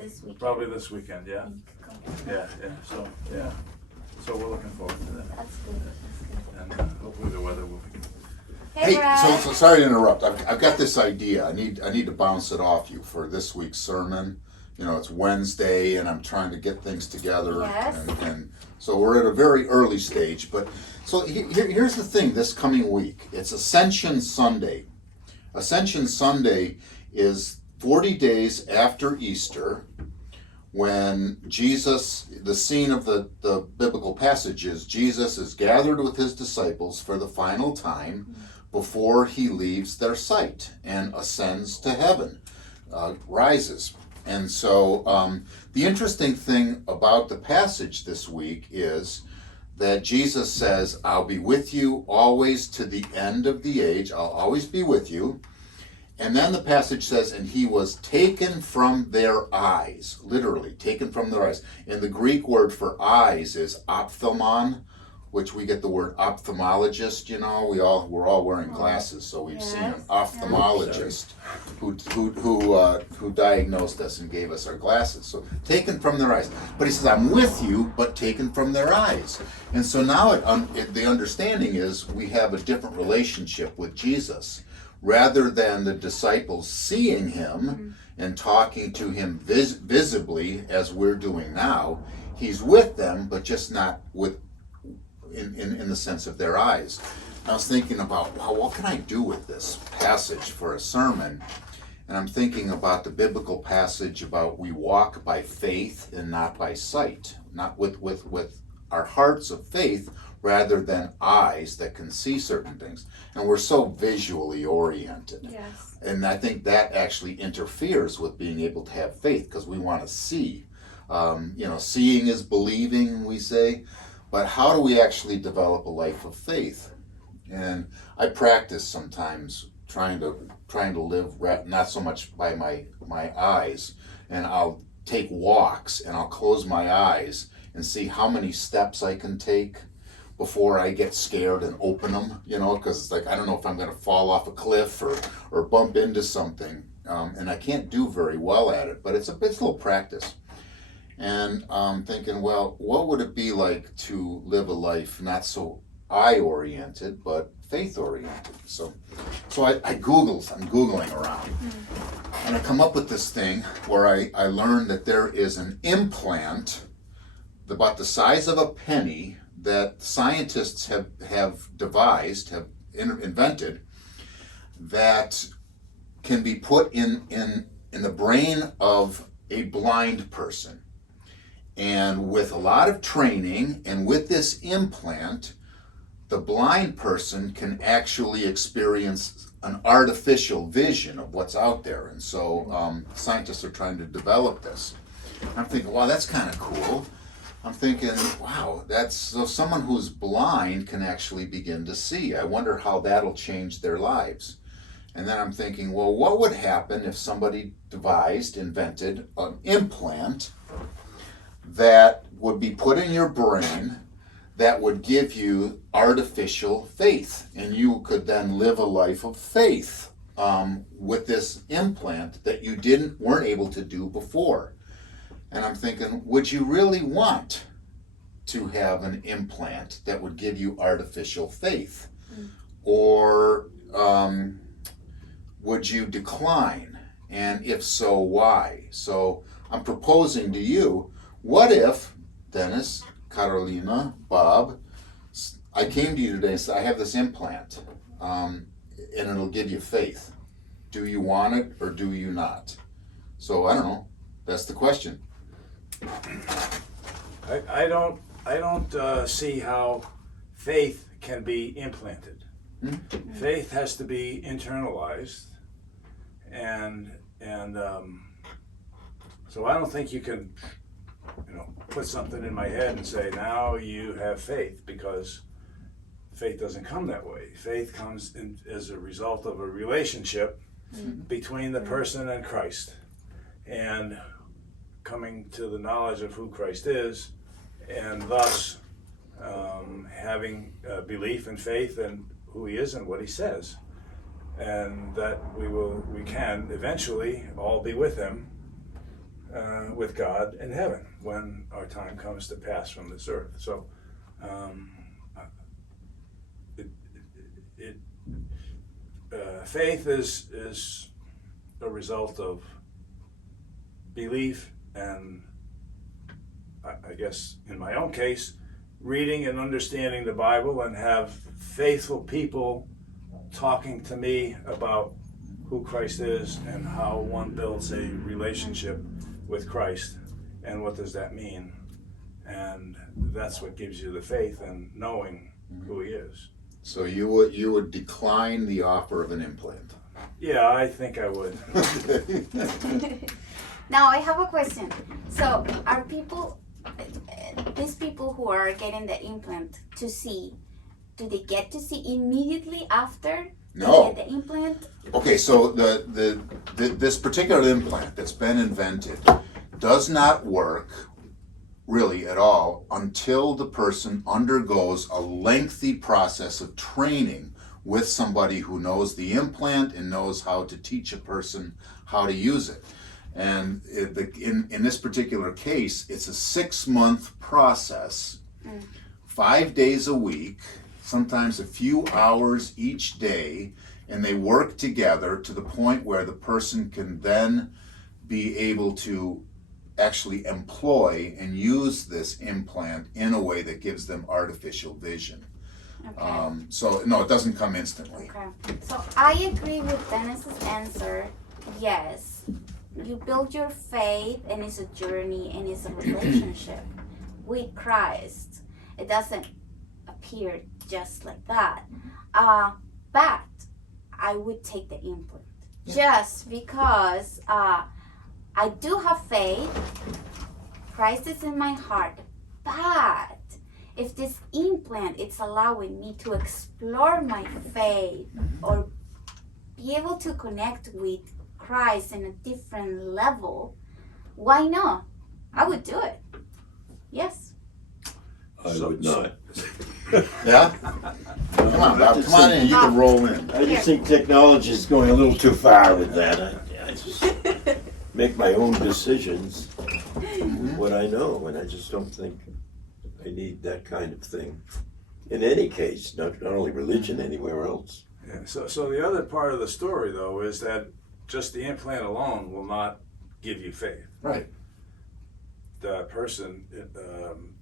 this weekend. Probably this weekend, yeah. And you could come. Yeah. So we're looking forward to that. That's good. And hopefully the weather will be good. Hey, Brad. so sorry to interrupt. I've got this idea. I need to bounce it off you for this week's sermon. You know, it's Wednesday, and I'm trying to get things together. Yes. And so we're at a very early stage. But so here's the thing. This coming week, it's Ascension Sunday. Ascension Sunday is 40 days after Easter, when Jesus, the scene of the biblical passage is Jesus is gathered with his disciples for the final time before he leaves their sight and ascends to heaven, rises. And so the interesting thing about the passage this week is that Jesus says, I'll be with you always to the end of the age. I'll always be with you. And then the passage says, and he was taken from their eyes, literally taken from their eyes. And the Greek word for eyes is ophthalmon, which we get the word ophthalmologist. You know, we're all wearing glasses, so we've seen an ophthalmologist who diagnosed us and gave us our glasses. So taken from their eyes. But he says, I'm with you, but taken from their eyes. And so now the understanding is we have a different relationship with Jesus. Rather than the disciples seeing him and talking to him visibly as we're doing now, he's with them, but just not in the sense of their eyes. I was thinking about, wow, what can I do with this passage for a sermon? And I'm thinking about the biblical passage about we walk by faith and not by sight, not with our hearts of faith rather than eyes that can see certain things. And we're so visually oriented. Yes. And I think that actually interferes with being able to have faith because we want to see. Seeing is believing, we say. But how do we actually develop a life of faith? And I practice sometimes trying to live not so much by my eyes, and I'll take walks and I'll close my eyes and see how many steps I can take before I get scared and open them, because it's like, I don't know if I'm going to fall off a cliff or bump into something, and I can't do very well at it, but it's a little practice. And I'm thinking, well, what would it be like to live a life not so eye-oriented, but faith-oriented? So I'm Googling around, and I come up with this thing where I learned that there is an implant about the size of a penny that scientists have devised, have invented, that can be put in the brain of a blind person. And with a lot of training and with this implant, the blind person can actually experience an artificial vision of what's out there. And so scientists are trying to develop this. I'm thinking, wow, that's kind of cool. I'm thinking, wow, so someone who's blind can actually begin to see. I wonder how that'll change their lives. And then I'm thinking, well, what would happen if somebody invented an implant that would be put in your brain that would give you artificial faith, and you could then live a life of faith with this implant that you weren't able to do before. And I'm thinking, would you really want to have an implant that would give you artificial faith? Or would you decline? And if so, why? So I'm proposing to you, what if, Dennis, Carolina, Bob, I came to you today and said, I have this implant, and it'll give you faith. Do you want it or do you not? So I don't know. That's the question. I don't see how faith can be implanted. Faith has to be internalized, and so I don't think you can, put something in my head and say, now you have faith, because faith doesn't come that way. Faith comes as a result of a relationship between the person and Christ, and coming to the knowledge of who Christ is, and thus having belief and faith in who he is and what he says, and that we can eventually all be with him with God in heaven when our time comes to pass from this earth. So faith is a result of belief and, I guess in my own case, reading and understanding the Bible and have faithful people talking to me about who Christ is and how one builds a relationship with Christ and what does that mean. And that's what gives you the faith and knowing who he is. So you would decline the offer of an implant? Yeah, I think I would. Now I have a question. So are these people who are getting the implant to see, do they get to see immediately after they No. get the implant? Okay, so this particular implant that's been invented does not work really at all until the person undergoes a lengthy process of training with somebody who knows the implant and knows how to teach a person how to use it. And in this particular case, it's a 6-month process, 5 days a week, sometimes a few hours each day, and they work together to the point where the person can then be able to actually employ and use this implant in a way that gives them artificial vision. Okay. So no, it doesn't come instantly. Okay. So I agree with Dennis's answer. Yes, you build your faith, and it's a journey, and it's a relationship with Christ. It doesn't appear just like that. But I would take the implant just because I do have faith. Christ is in my heart, but if this implant it's allowing me to explore my faith or be able to connect with Christ in a different level, why not? I would do it. Yes. I would not. Yeah? Come on, Bob, come on in, you can roll in. I just think technology is going a little too far with that. I just make my own decisions with what I know, and I just don't think I need that kind of thing. In any case, not only religion, anywhere else. Yeah. So the other part of the story, though, is that just the implant alone will not give you faith. Right. The person,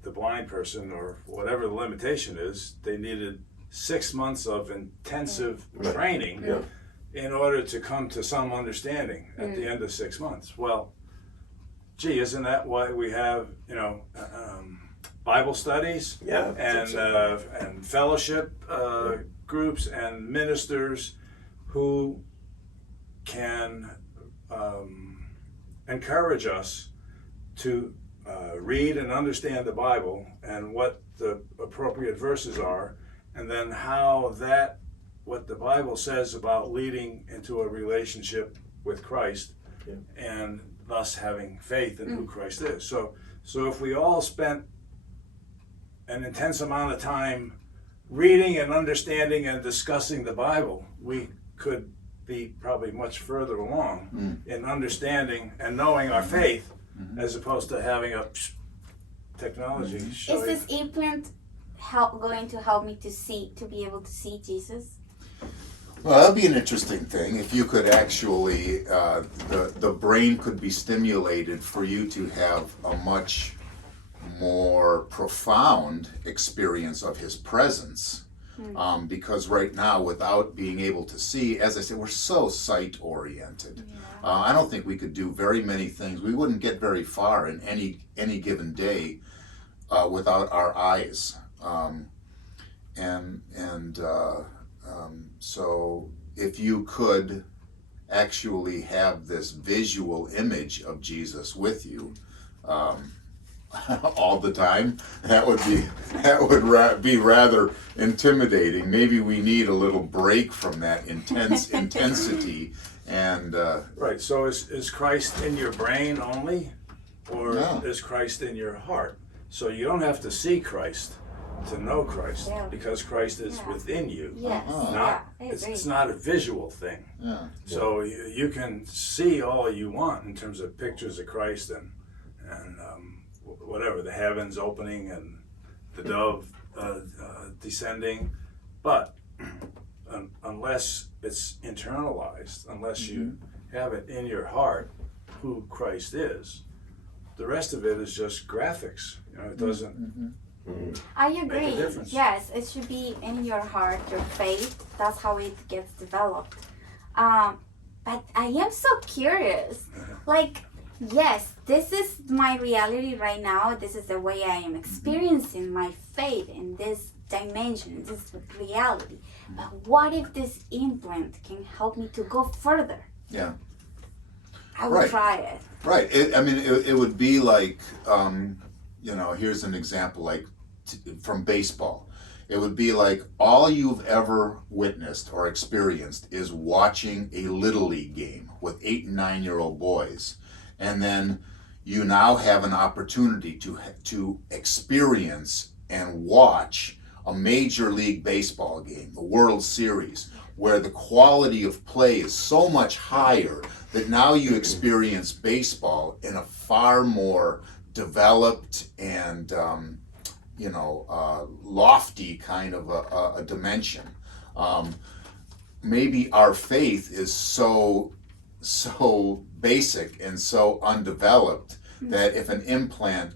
the blind person, or whatever the limitation is, they needed 6 months of intensive training Yeah. in order to come to some understanding at the end of 6 months. Well, gee, isn't that why we have, Bible studies Yeah. and fellowship groups and ministers who can encourage us to read and understand the Bible and what the appropriate verses are, and then how what the Bible says about leading into a relationship with Christ, and thus having faith in who Christ is. So if we all spent an intense amount of time reading and understanding and discussing the Bible, we could be probably much further along in understanding and knowing our faith, as opposed to having a technology show Is this implant going to help me to be able to see Jesus? Well, that'd be an interesting thing if you could actually, the brain could be stimulated for you to have a much more profound experience of his presence. Because right now, without being able to see, as I said, we're so sight-oriented. I don't think we could do very many things. We wouldn't get very far in any given day without our eyes. So if you could actually have this visual image of Jesus with you all the time, that would be rather intimidating. Maybe we need a little break from that intensity. And Right. So is Christ in your brain only, or No. is Christ in your heart? So you don't have to see Christ to know Christ Yeah. because Christ is Yeah. within you. Yes. Uh-huh. Not, Yeah. I agree. it's not a visual thing. Yeah. So you can see all you want in terms of pictures of Christ and whatever, the heavens opening and the dove descending, but unless it's internalized, unless you have it in your heart who Christ is, the rest of it is just graphics. You know, it doesn't. I Make a agree. difference. Yes, it should be in your heart, your faith. That's how it gets developed. But I am so curious. Like, yes, this is my reality right now. This is the way I am experiencing my faith in this dimension, this reality. But what if this implant can help me to go further? Yeah. I will Right. try it. Right. It would be like, here's an example, like from baseball. It would be like all you've ever witnessed or experienced is watching a Little League game with 8 and 9-year-old boys. And then you now have an opportunity to experience and watch a Major League Baseball game, the World Series, where the quality of play is so much higher that now you experience baseball in a far more developed and lofty kind of a dimension. Maybe our faith is so basic and so undeveloped that if an implant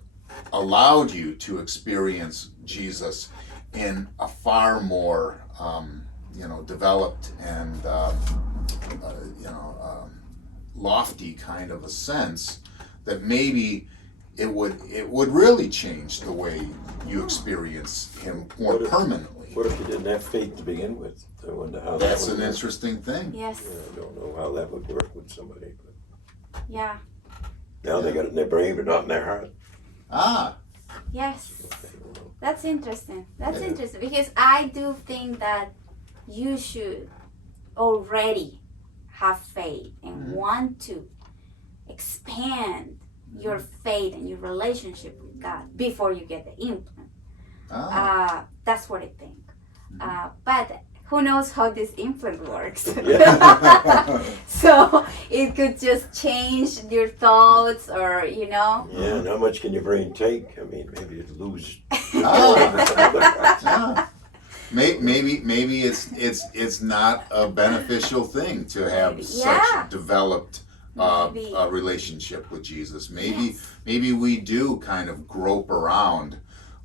allowed you to experience Jesus in a far more developed and lofty kind of a sense, that maybe it would really change the way you experience him more permanently. What if you didn't have faith to begin with? I wonder how That's that an would work. interesting thing. Yes. Yeah, I don't know how that would work with somebody. But Yeah. now they got it in their brain, but not in their heart. Ah, Yes. I don't know. That's interesting. That's Yeah. interesting because I do think that you should already have faith and want to expand your faith and your relationship with God before you get the implant. That's what I think. But who knows how this implant works? So it could just change your thoughts, or Yeah, and how much can your brain take? I mean, maybe you'd lose. ah. Maybe it's not a beneficial thing to have Yeah. such developed Maybe. a relationship with Jesus. Maybe we do kind of grope around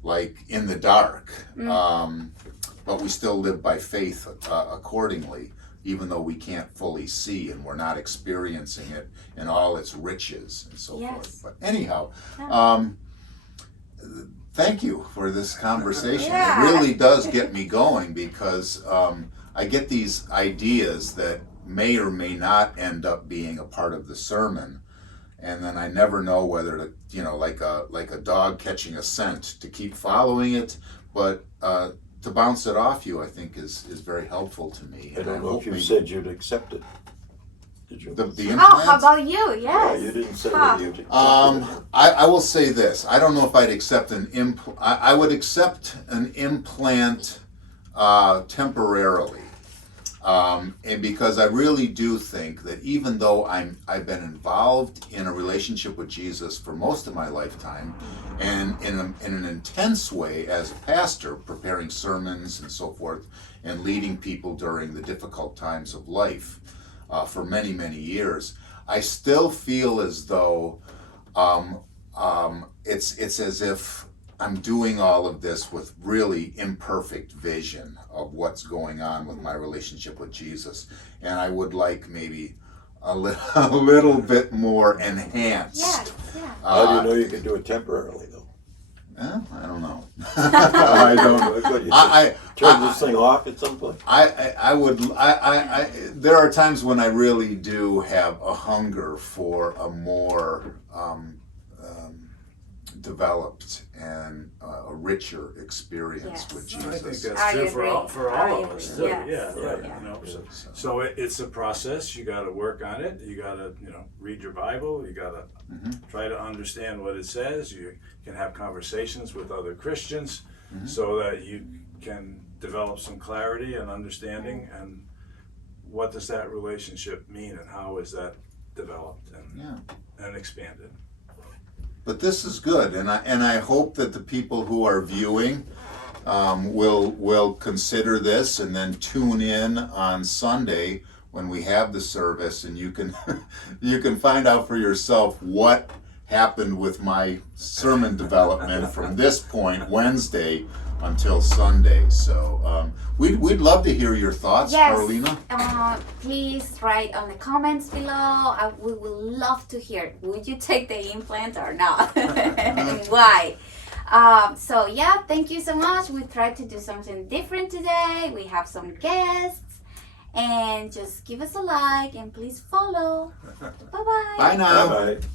like in the dark, but we still live by faith accordingly, even though we can't fully see and we're not experiencing it in all its riches and so Yes. forth. But anyhow, Yeah. thank you for this conversation. Yeah. It really does get me going because I get these ideas that may or may not end up being a part of the sermon, and then I never know whether to, like a dog catching a scent, to keep following it, but to bounce it off you, I think is very helpful to me. I And don't know hope if you maybe- said you'd accept it. Did you? the Oh, implants? how about you? Yes. Yeah, you didn't say Huh. that you'd accept it. I will say this. I don't know if I'd accept an implant. I would accept an implant temporarily, and because I really do think that even though I've been involved in a relationship with Jesus for most of my lifetime, and in an intense way as a pastor, preparing sermons and so forth, and leading people during the difficult times of life for many, many years, I still feel as though it's as if I'm doing all of this with really imperfect vision of what's going on with my relationship with Jesus, and I would like maybe a little bit more enhanced. Yes. Yeah. How do you know you can do it temporarily, though? I don't know. I don't know. What, you I turn this thing off at some point? There are times when I really do have a hunger for a more developed and a richer experience Yes. with I think Jesus. that's I true agree. for I all of us too. agree. Yes. Yeah, right. Yeah. So it's a process. You got to work on it. You got to read your Bible. You got to try to understand what it says. You can have conversations with other Christians. so that you can develop some clarity and understanding, and what does that relationship mean, and how is that developed and expanded. But this is good, and I hope that the people who are viewing will consider this and then tune in on Sunday when we have the service, and you can you can find out for yourself what happened with my sermon development from this point Wednesday until Sunday. So we'd love to hear your thoughts, Yes. Carolina. Please write on the comments below. We would love to hear. Would you take the implant or not? And why? So yeah, thank you so much. We tried to do something different today. We have some guests. And just give us a like and please follow. Bye-bye. Bye now. Bye-bye.